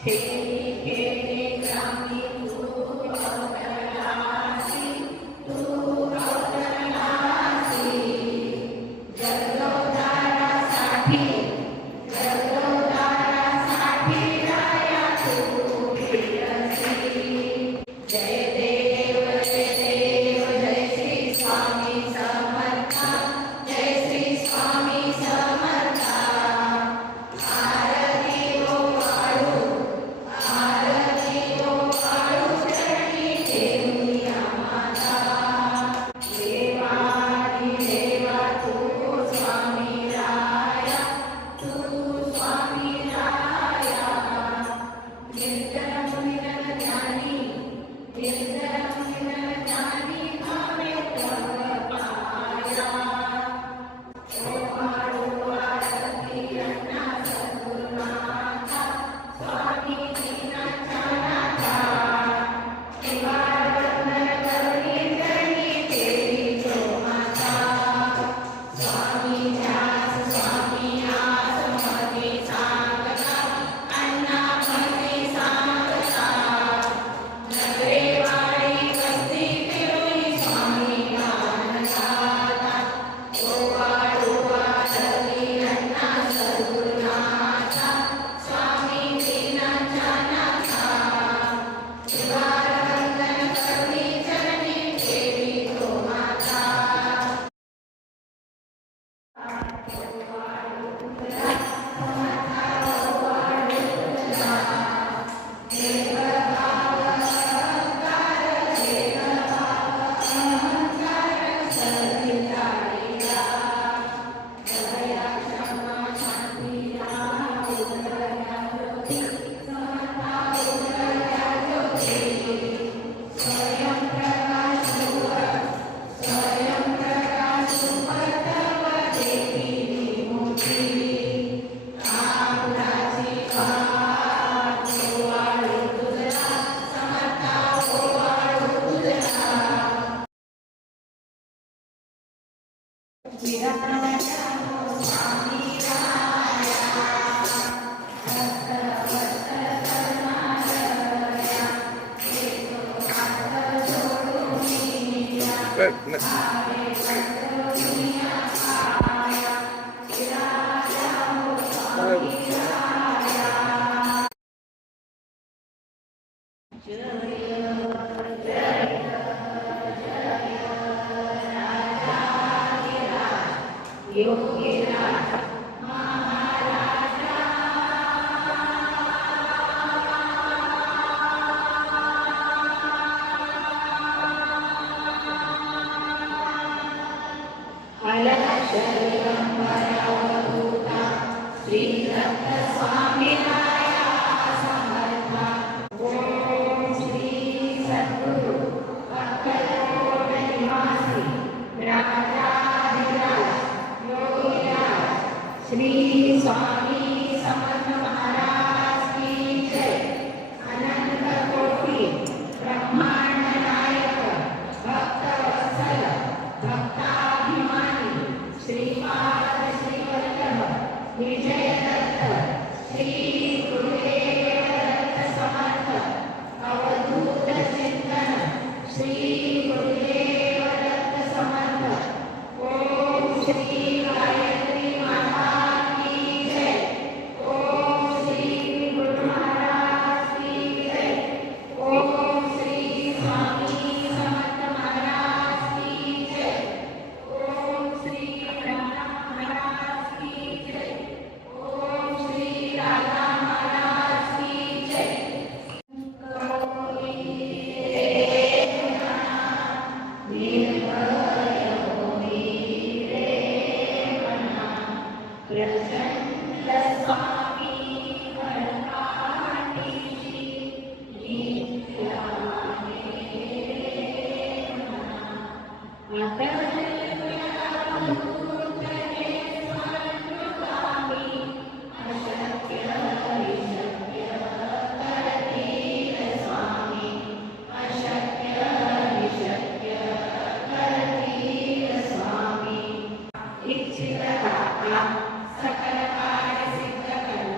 खेळी खेळी ग्रामीण तू अवतरलासी, तू अवतरलासी. जगदोद्धारासाठी जगदोद्धारासाठी राया तू फिरसी. जय देव जय देव जय श्री स्वामी समर्था, जय श्री स्वामी समर्था. आरती ओ वाळू, आरती ओ वाळू चरणी ठेवूया माता. देवा तू स्वामी राया, तू स्वामी राया. निर्जन निरन ज्ञानी, निर्जन निरन ज्ञानी भावे तव पाया. ओ वाळू आरती अण्णा सद्गुरुनाथा, स्वामी दीनाच्या नाथा. निवार वंदन करुणी चरणी ठेवितो माता. स्वामी ध्यास स्वामी आस मती सांगता, अण्णा मती सांगता. नगरे वाडी वस्ती फिरुनी स्वामी गान गाता. ओ वाळू आरती अण्णा सद्गुरुनाथा, स्वामी दीनाच्या नाथा. निवार वंदन करुणी चरणी ठेवितो माता. योगीराज महाराजा. हलत शरीरं वरावधूता, श्री दत्त स्वामी राया समर्था. ओम श्री सद्गुरु अक्कलकोट निवासी राजाधिराज योगीराज श्री स्वामी समर्थ महाराज की जय. अनंत कोटि ब्रह्मांड नायक भक्तवत्सल भक्ताभिमानी श्रीपाद श्रीवल्लभ विजय दत्त श्री गुरुदेव दत्त समर्थ अवधूत चिंतन श्री गुरुदेव दत्त समर्थ. ओम श्री गायत्री माता की जय. ओम श्री गुरु महाराज की जय. ओम श्री स्वामी समर्थ महाराज की जय. ओम श्री राधा महाराज की जय. ओम श्री राधा महाराज की जय. निर्भय होई रे मना, प्रसन्न स्वामी हरपाटीशी. नित्याने मना अतर्वयाभूतने स्वानुगामी. अशक्य विशक्य करतील स्वामी, अशक्य विशक्य करतील स्वामी. इच्छित सकल कार्य सिद्ध करता.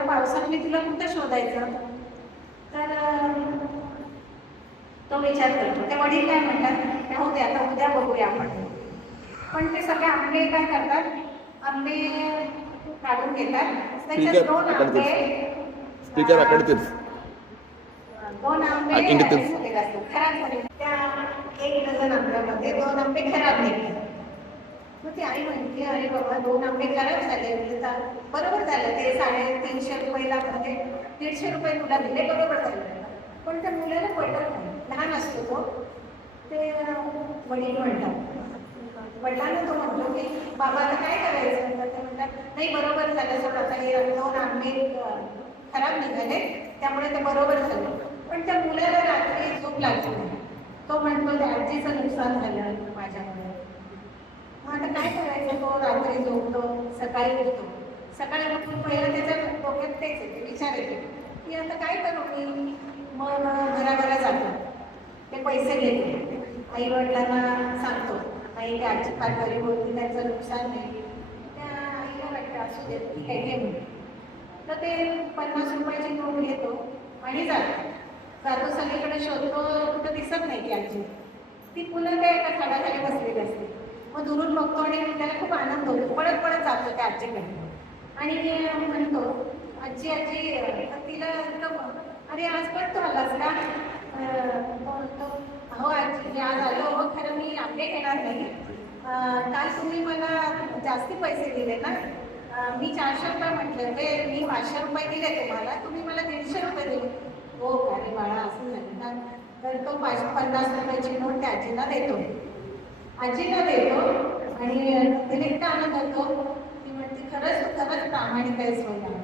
पावसाने तुला कुठं शोधायचं. तर तो विचार करतो. ते वडील काय म्हणतात, हो ते आता उद्या बघूया आपण. पण ते सगळे आंबे काय करतात, आंबे काढून घेतात. त्याच्यात दोन आंबे दोन आंबे खराब झाले. त्या 1 डझन आंब्यामध्ये 2 आंबे खराब निघले. मग ती आई म्हणते, अरे बाबा 2 आंबे खराब झाले म्हणजे बरोबर झालं. ते 350 रुपयाला म्हणजे 150 रुपये तुला दिले, बरोबर झालं. पण त्या मुलाला पटत नाही, लहान असतो तो. ते वडील म्हणतात, वडिलांना तो म्हणतो की बाबा आता काय करायचं. तर ते म्हणतात, नाही बरोबर झालं सर, आता हे 2 आंबे खराब निघाले त्यामुळे ते बरोबर झालं. पण त्या मुलाला रात्री झोप लागली नाही. तो म्हणतो त्या आजीचं नुकसान झालं माझ्यामुळे. मग आता काय करायचं. तो रात्री झोपतो, सकाळी उठतो. सकाळी उठून पहिलं त्याच्या डोक्यात तेच येते, विचार येते की आता काय करू मी. मग घराघरा जातो, ते पैसे घेतो, आई वडिलांना सांगतो, आई ते आजी फार गरीब होती, त्यांचं नुकसान नाही. त्या आईला वाटतं असू देत, ठीक आहे घे म्हणून. तर ते 50 रुपयाची नोट घेतो आणि जातो सगळीकडे शोधतो, कुठं दिसत नाही ती आजी. ती पुन्हा त्या एका झाडाखाली बसलेली असते. मग दुरून बघतो आणि त्याला खूप आनंद होतो. पळत पळत जातो त्या आजीकडे आणि म्हणतो, आजी आजी. तर तिला अरे आज पण तू आलास का. हो आजी आज आलो. हो खरं मी आंबे घेणार नाही. काल तुम्ही मला जास्ती पैसे दिले ना. मी 400 रुपये म्हटले होते, मी 500 रुपये दिले तुम्हाला, तुम्ही मला 150 रुपये दिले. हो अरे बाळा असं झालं ना. तर तो 50 रुपयाची नोट त्या आजीला देतो. आजीला देतो आणि तिला इतका आनंद होतो. ती म्हणते, खरंच प्रामाणिक आहेस मला.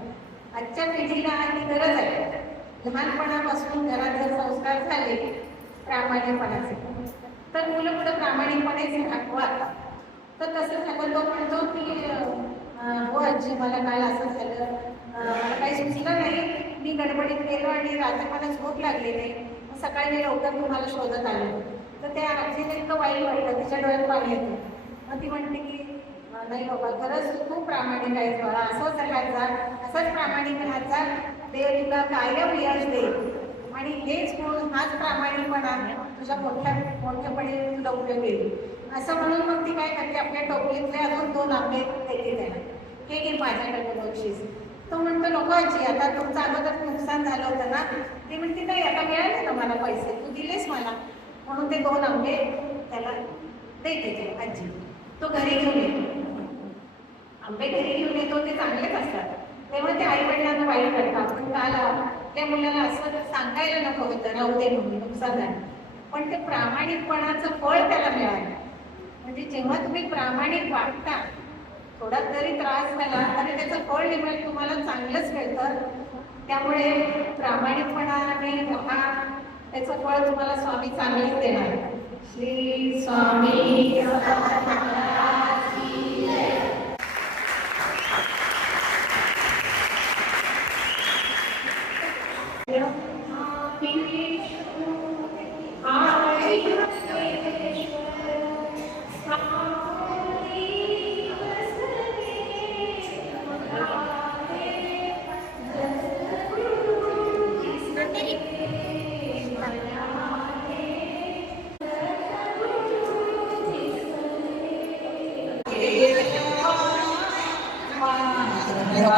आजच्या पिढीला ही गरज आहे. लहानपणापासून घरात जर संस्कार झाले प्रामाणिकपणाचे, तर मुलं पुढे प्रामाणिकपणेच वागतात. तर तसं झालं. तो म्हणतो की हो आजी मला काल असं झालं, मला काही सुचलं नाही, मी गडबडीत गेलो आणि रात्री मला झोप लागली नाही. सकाळी मी लवकर तुम्हाला शोधत आलो. तर त्या आजीला इतकं वाईट वाटतं, तिच्या डोळ्यात पाणी येतं. मग ती म्हणते की नाही बाबा खरंच खूप प्रामाणिक आहेस बाळा, असंच राहत जा, असंच प्रामाणिक राहत जा. देव तुला कायम यश देईल आणि हेच गुण, हाच प्रामाणिकपणा तुझ्या मोठ्यापणे तुला उपयोग येईल. असं म्हणून मग ती काय करते, आपल्या टोपलीतले अजून 2 आंबे देते त्याला. हे घे माझ्याकडे बक्षीस. तो म्हणतो नको आजी, आता तुमचं अगोदर नुकसान झालं होतं ना. ती म्हणते नाही आता मिळाले ना मला पैसे, तू दिलेस मला. म्हणून ते 2 आंबे त्याला देते ते आजी. तो घरी घेऊन येतो, आंबे घरी घेऊन येतो. ते चांगलेच असतात. तेव्हा ते आई वडिलांना वाईट वाटतं, आपण काल त्या मुलाला असं सांगायला नको होतं राहू दे म्हणून, नुकसान झालं. पण ते प्रामाणिकपणाचं फळ त्याला मिळालं. म्हणजे जेव्हा तुम्ही प्रामाणिक वागता, थोडा जरी त्रास झाला तरी त्याचं फळ निमित्त तुम्हाला चांगलंच मिळतं. त्यामुळे प्रामाणिकपणाने त्याचं फळ तुम्हाला स्वामी चांगलंच देणार. श्री स्वामी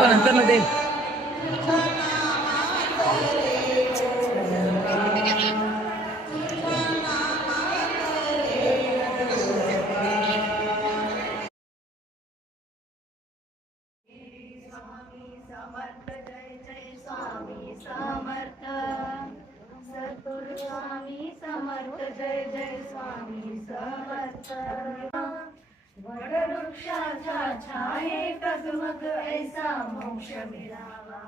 नंतर ना दे. समर्थ जय जय स्वामी समर्थ. सद्गुरु स्वामी समर्थ जय जय स्वामी समर्थ. वटवृक्षाच्या छायेतच मग ऐसा मोक्ष मिळावा.